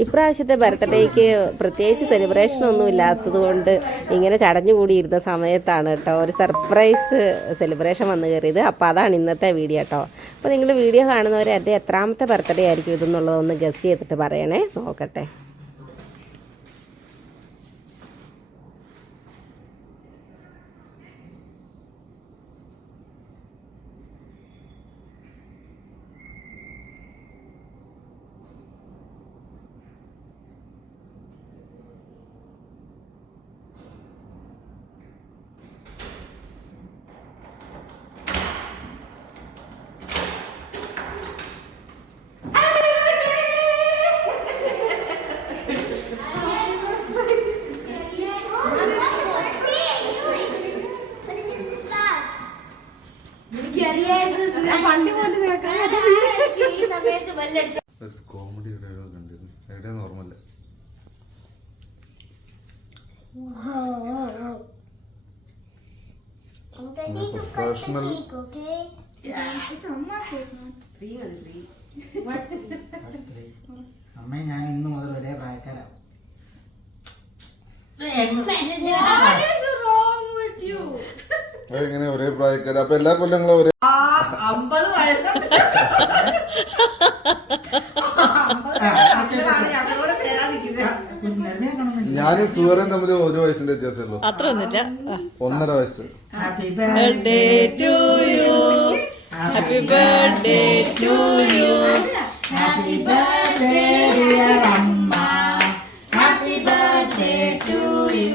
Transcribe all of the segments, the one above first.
ഇപ്രാവശ്യത്തെ ബർത്ത്ഡേക്ക് പ്രത്യേകിച്ച് സെലിബ്രേഷൻ ഒന്നും ഇല്ലാത്തത് കൊണ്ട് ഇങ്ങനെ കൂടിയിരുന്ന സമയത്താണ് കേട്ടോ ഒരു സർപ്രൈസ് സെലിബ്രേഷൻ വന്നു കയറിയത് അപ്പോൾ അതാണ് ഇന്നത്തെ വീഡിയോ കേട്ടോ അപ്പോൾ നിങ്ങൾ വീഡിയോ കാണുന്നവർ എൻ്റെ എത്രാമത്തെ ബർത്ത്ഡേ ആയിരിക്കും ഇതെന്നുള്ളതൊന്ന് ഗസ് ചെയ്തിട്ട് പറയണേ നോക്കട്ടെ കോമഡി എവിടെ നോർമൽ പ്രൊഫഷണൽ അമ്മ ഞാൻ ഇന്ന് എങ്ങനെ ഒരേ പ്രായക്കാർ അപ്പൊ എല്ലാ കൊല്ലങ്ങളും ഒരേ അമ്പത് വയസ്സ ഞാൻ സുഹറും തമ്മിൽ ഒരു വയസ്സിന്റെ വ്യത്യാസമുള്ളൂ അത്ര ഒന്നില്ല ഒന്നര വയസ്സ് happy birthday to you happy birthday to you happy birthday dear അമ്മ ഹാപ്പി ബർത്ത്ഡേ ടു യു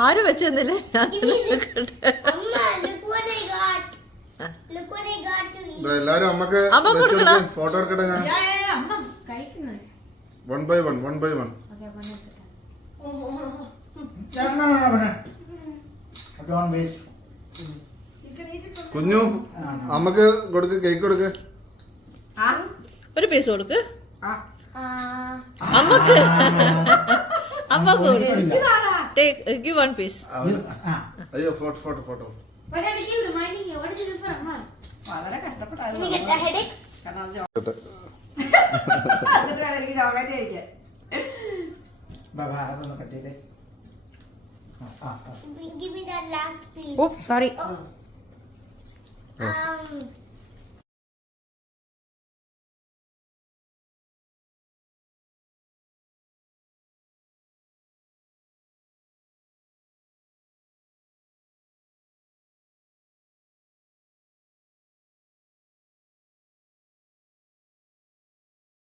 ആര് വെച്ചോട്ടോ കുഞ്ഞു അമ്മക്ക് കൊടുക്ക് കേക്ക് കൊടുക്ക് ഒരു പീസ് കൊടുക്ക് ആ അമ്മക്ക് അമ്മക്ക് ടേക്ക് ഗിവ് വൺ പീസ് അയ്യോ ഫോട്ടോ ഫോട്ടോ ഫോട്ടോ സോറി